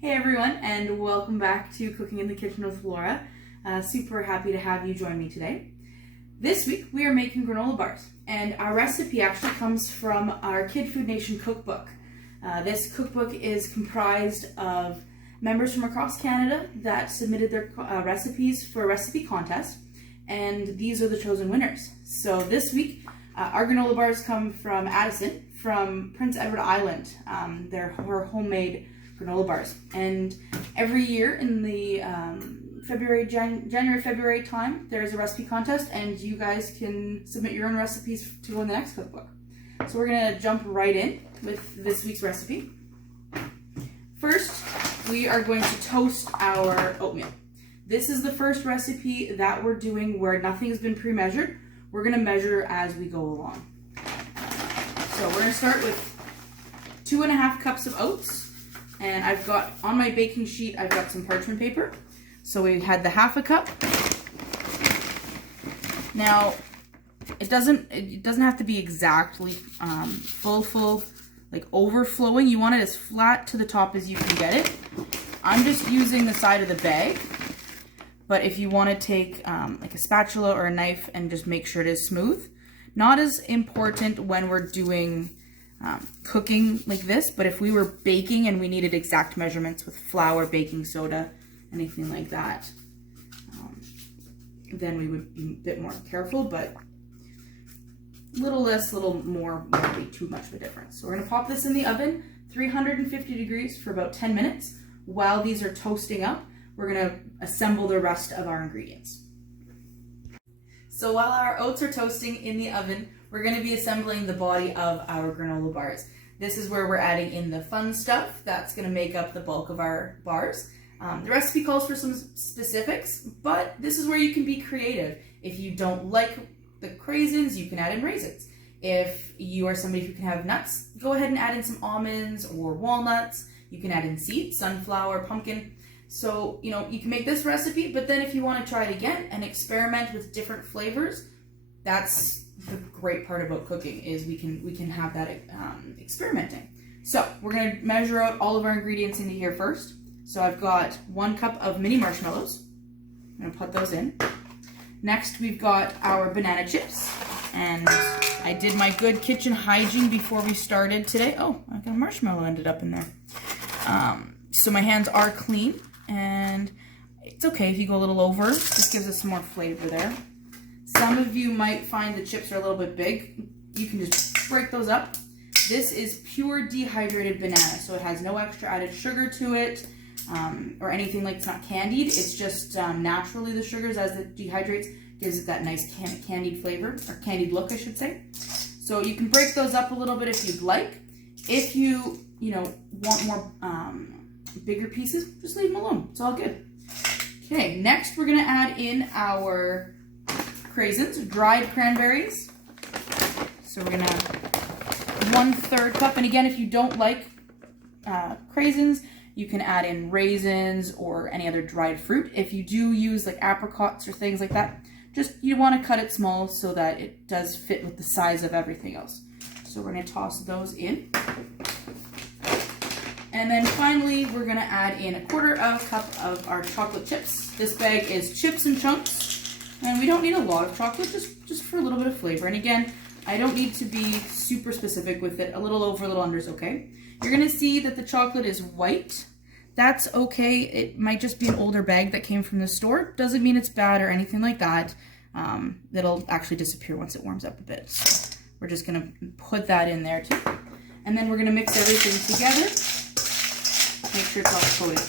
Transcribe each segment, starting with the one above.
Hey everyone, and welcome back to Cooking in the Kitchen with Laura. Super happy to have you join me today. This week we are making granola bars, and our recipe actually comes from our Kid Food Nation cookbook. This cookbook is comprised of members from across Canada that submitted their recipes for a recipe contest, and these are the chosen winners. So this week our granola bars come from Addison, from Prince Edward Island. They're her homemade granola bars, and every year in the January-February time there's a recipe contest, and you guys can submit your own recipes to go in the next cookbook. So we're gonna jump right in with this week's recipe. First, we are going to toast our oatmeal. This is the first recipe that we're doing where nothing has been pre-measured. We're gonna measure as we go along. So we're gonna start with 2.5 cups of oats. And I've got, on my baking sheet, I've got some parchment paper. So we had the 1/2 cup. Now, it doesn't have to be exactly full, like overflowing. You want it as flat to the top as you can get it. I'm just using the side of the bag. But if you want to take like a spatula or a knife and just make sure it is smooth. Not as important when we're doing cooking like this, but if we were baking and we needed exact measurements with flour, baking soda, anything like that, then we would be a bit more careful, but little less, little more won't be too much of a difference. So we're gonna pop this in the oven, 350 degrees for about 10 minutes. While these are toasting up, we're gonna assemble the rest of our ingredients. So while our oats are toasting in the oven, we're going to be assembling the body of our granola bars. This is where we're adding in the fun stuff that's going to make up the bulk of our bars. The recipe calls for some specifics, but this is where you can be creative. If you don't like the raisins, you can add in raisins. If you are somebody who can have nuts, go ahead and add in some almonds or walnuts. You can add in seeds, sunflower, pumpkin. So, you know, you can make this recipe, but then if you want to try it again and experiment with different flavors, that's the great part about cooking, is we can have that experimenting. So we're going to measure out all of our ingredients into here first. So I've got 1 cup of mini marshmallows. I'm going to put those in. Next, we've got our banana chips, and I did my good kitchen hygiene before we started today. Oh, I got a marshmallow ended up in there. So my hands are clean, and it's okay if you go a little over. This gives us some more flavor there. Some of you might find the chips are a little bit big. You can just break those up. This is pure dehydrated banana, so it has no extra added sugar to it or anything, like it's not candied. It's just naturally the sugars, as it dehydrates, gives it that nice candied flavor, or candied look, I should say. So you can break those up a little bit if you'd like. If you want more bigger pieces, just leave them alone. It's all good. Okay, next we're gonna add in our raisins, dried cranberries. So we're gonna add 1/3 cup. And again, if you don't like raisins, you can add in raisins or any other dried fruit. If you do use like apricots or things like that, just you want to cut it small so that it does fit with the size of everything else. So we're gonna toss those in. And then finally, we're gonna add in 1/4 cup of our chocolate chips. This bag is chips and chunks. And we don't need a lot of chocolate, just for a little bit of flavor. And again, I don't need to be super specific with it. A little over, a little under is okay. You're gonna see that the chocolate is white. That's okay. It might just be an older bag that came from the store. Doesn't mean it's bad or anything like that. It'll actually disappear once it warms up a bit. So we're just gonna put that in there too. And then we're gonna mix everything together. Make sure it's all coated.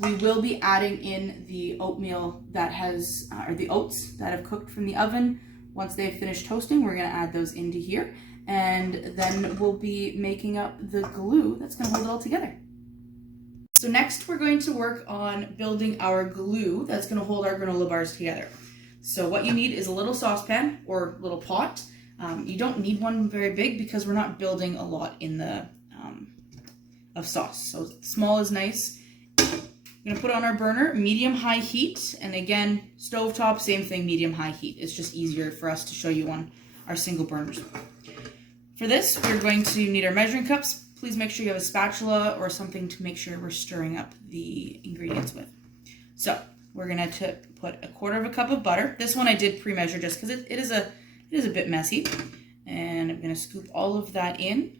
We will be adding in the oatmeal that has, or the oats that have cooked from the oven. Once they've finished toasting, we're gonna add those into here. And then we'll be making up the glue that's gonna hold it all together. So next we're going to work on building our glue that's gonna hold our granola bars together. So what you need is a little saucepan or little pot. You don't need one very big because we're not building a lot in the of sauce. So small is nice. We're gonna put it on our burner, medium-high heat, and again, stovetop, same thing, medium-high heat. It's just easier for us to show you on our single burners. For this, we're going to need our measuring cups, please make sure you have a spatula or something to make sure we're stirring up the ingredients with. So we're gonna put a 1/4 cup of butter. This one I did pre-measure just because it is a bit messy. And I'm gonna scoop all of that in.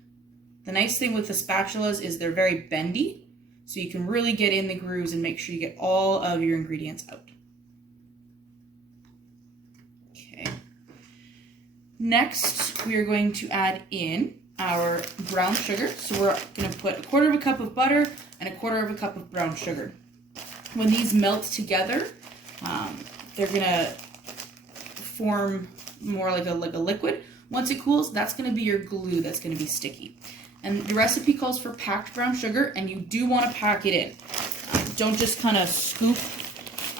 The nice thing with the spatulas is they're very bendy, so you can really get in the grooves and make sure you get all of your ingredients out. Okay. Next, we are going to add in our brown sugar. So we're gonna put a 1/4 cup of butter and a 1/4 cup of brown sugar. When these melt together, they're gonna form more like a liquid. Once it cools, that's gonna be your glue that's gonna be sticky. And the recipe calls for packed brown sugar, and you do wanna pack it in. Don't just kind of scoop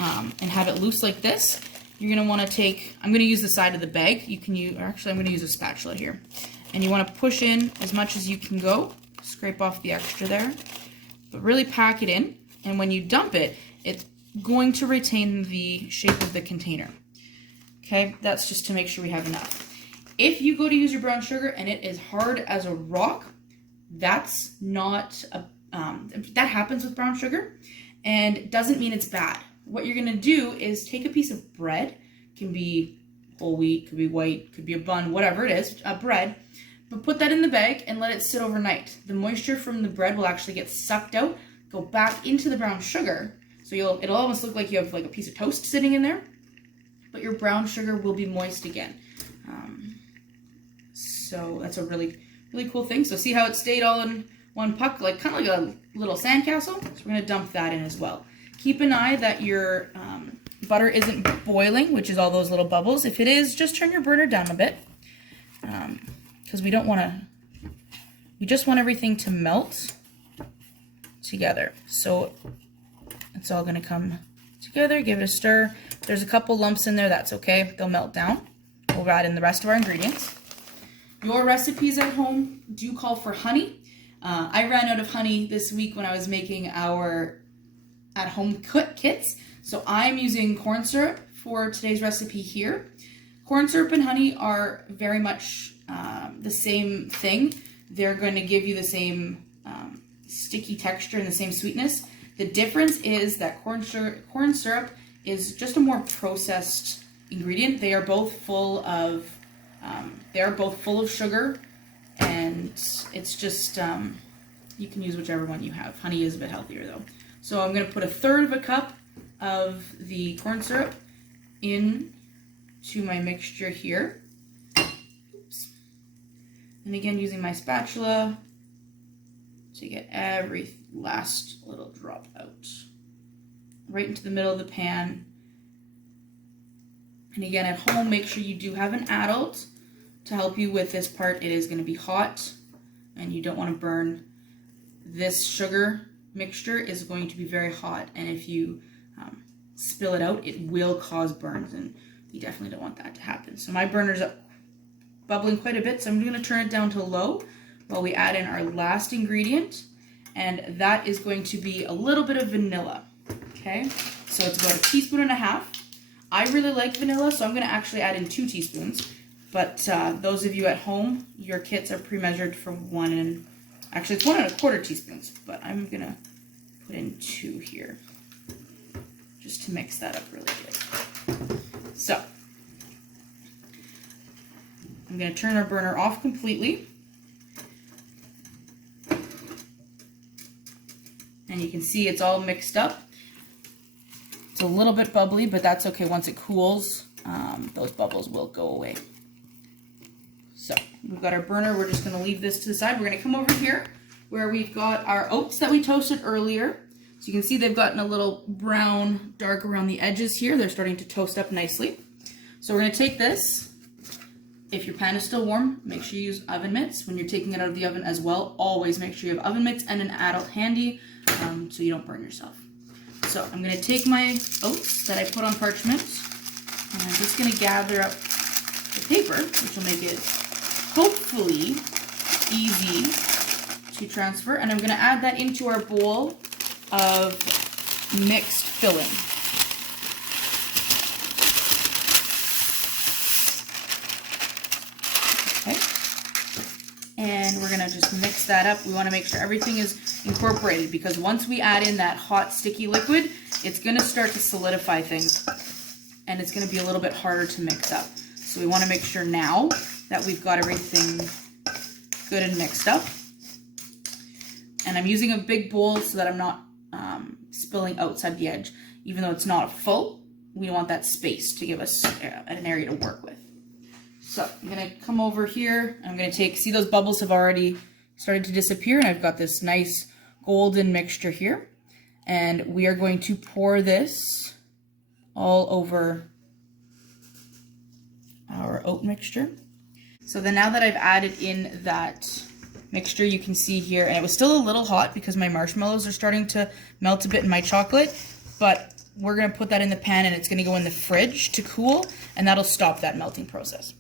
and have it loose like this. You're gonna wanna take, I'm gonna use the side of the bag. You can use, or actually I'm gonna use a spatula here. And you wanna push in as much as you can go, scrape off the extra there, but really pack it in. And when you dump it, it's going to retain the shape of the container. Okay, that's just to make sure we have enough. If you go to use your brown sugar and it is hard as a rock, that's not a, that happens with brown sugar and it doesn't mean it's bad. What you're gonna do is take a piece of bread, can be whole wheat, could be white, could be a bun, whatever it is, bread, but put that in the bag and let it sit overnight. The moisture from the bread will actually get sucked out, go back into the brown sugar, so it'll almost look like you have like a piece of toast sitting in there, but your brown sugar will be moist again. So that's a really cool thing. So see how it stayed all in one puck, like kind of like a little sandcastle? So we're gonna dump that in as well. Keep an eye that your butter isn't boiling, which is all those little bubbles. If it is, just turn your burner down a bit, because we just want everything to melt together. So it's all gonna come together, give it a stir. If there's a couple lumps in there, that's okay, they'll melt down. We'll add in the rest of our ingredients. Your recipes at home do call for honey. I ran out of honey this week when I was making our at-home kits, so I'm using corn syrup for today's recipe here. Corn syrup and honey are very much the same thing. They're going to give you the same sticky texture and the same sweetness. The difference is that corn syrup is just a more processed ingredient. They are both full of sugar, and it's just you can use whichever one you have. Honey is a bit healthier though. So I'm going to put a 1/3 cup of the corn syrup into my mixture here. Oops. And again, using my spatula to get every last little drop out. Right into the middle of the pan. And again, at home, make sure you do have an adult to help you with this part. It is going to be hot and you don't want to burn. This sugar mixture is going to be very hot, and if you spill it out, it will cause burns, and you definitely don't want that to happen. So my burner's up, bubbling quite a bit, so I'm going to turn it down to low while we add in our last ingredient, and that is going to be a little bit of vanilla. Okay, so it's about 1.5 teaspoons. I really like vanilla, so I'm going to actually add in 2 teaspoons. But those of you at home, your kits are pre-measured for 1 and actually it's 1.25 teaspoons, but I'm going to put in 2 here just to mix that up really good. So I'm going to turn our burner off completely. And you can see it's all mixed up. It's a little bit bubbly, but that's okay. Once it cools, those bubbles will go away. So we've got our burner. We're just going to leave this to the side. We're going to come over here where we've got our oats that we toasted earlier. So you can see they've gotten a little brown, dark around the edges here. They're starting to toast up nicely. So we're going to take this. If your pan is still warm, make sure you use oven mitts. When you're taking it out of the oven as well, always make sure you have oven mitts and an adult handy so you don't burn yourself. So I'm going to take my oats that I put on parchment, and I'm just going to gather up the paper, which will make it hopefully easy to transfer. And I'm going to add that into our bowl of mixed filling. Okay. And we're gonna just mix that up. We wanna make sure everything is incorporated, because once we add in that hot sticky liquid, it's gonna start to solidify things and it's gonna be a little bit harder to mix up. So we wanna make sure now that we've got everything good and mixed up. And I'm using a big bowl so that I'm not spilling outside the edge. Even though it's not full, we want that space to give us an area to work with. So I'm gonna come over here. I'm gonna see those bubbles have already started to disappear, and I've got this nice golden mixture here. And we are going to pour this all over our oat mixture. So then now that I've added in that mixture, you can see here, and it was still a little hot because my marshmallows are starting to melt a bit in my chocolate, but we're gonna put that in the pan and it's gonna go in the fridge to cool, and that'll stop that melting process.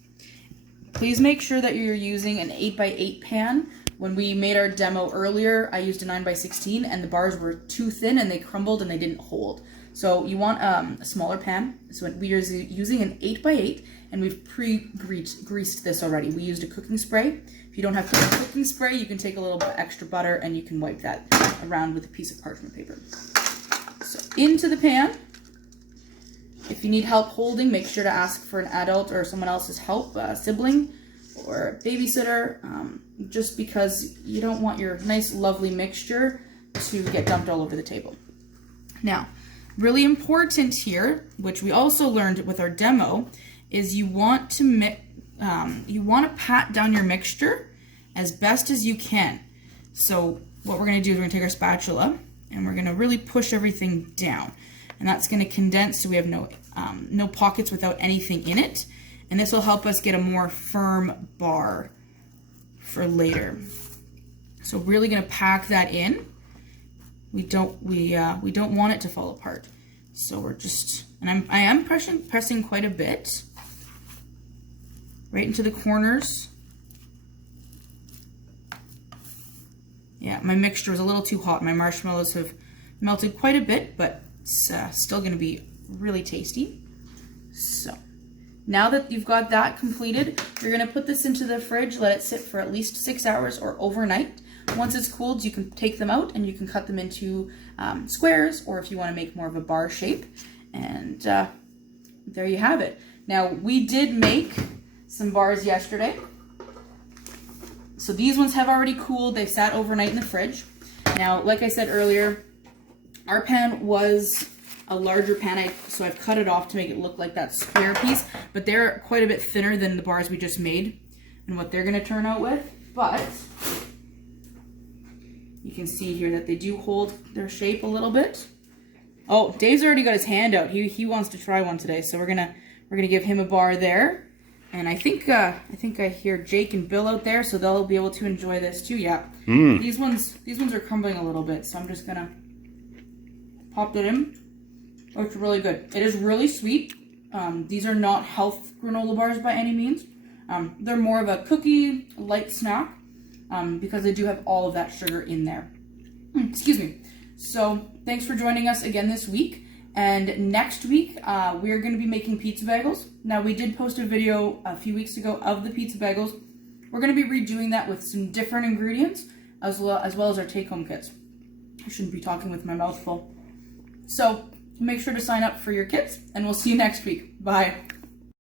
Please make sure that you're using an 8x8 pan. When we made our demo earlier, I used a 9x16 and the bars were too thin and they crumbled and they didn't hold. So you want a smaller pan. So we are using an 8x8 and we've pre-greased this already. We used a cooking spray. If you don't have cooking spray, you can take a little bit extra butter and you can wipe that around with a piece of parchment paper. So into the pan. If you need help holding, make sure to ask for an adult or someone else's help, a sibling or a babysitter, just because you don't want your nice, lovely mixture to get dumped all over the table. Now, really important here, which we also learned with our demo, is you want to pat down your mixture as best as you can. So what we're going to do is we're going to take our spatula and we're going to really push everything down. And that's going to condense so we have no pockets without anything in it. And this will help us get a more firm bar for later. So really going to pack that in. We don't want it to fall apart. So we're just, and I am pressing quite a bit right into the corners. Yeah, my mixture was a little too hot. My marshmallows have melted quite a bit, but it's still going to be really tasty. So now that you've got that completed, you're going to put this into the fridge, let it sit for at least 6 hours or overnight. Once it's cooled, you can take them out and you can cut them into squares, or if you want to make more of a bar shape. And there you have it. Now, we did make some bars yesterday. So these ones have already cooled. They've sat overnight in the fridge. Now, like I said earlier, our pan was a larger pan, so I've cut it off to make it look like that square piece, but they're quite a bit thinner than the bars we just made and what they're going to turn out with. But you can see here that they do hold their shape a little bit. Oh, Dave's already got his hand out. He wants to try one today, so we're gonna give him a bar there. And I think I hear Jake and Bill out there, so they'll be able to enjoy this too. Yeah, these ones are crumbling a little bit, so I'm just gonna pop it in. Oh, it's really good. It is really sweet. These are not health granola bars by any means. They're more of a cookie light snack because they do have all of that sugar in there. Excuse me. So thanks for joining us again this week. And next week, we're going to be making pizza bagels. Now, we did post a video a few weeks ago of the pizza bagels. We're going to be redoing that with some different ingredients, as well as our take-home kits. I shouldn't be talking with my mouth full. So make sure to sign up for your kits, and we'll see you next week. Bye.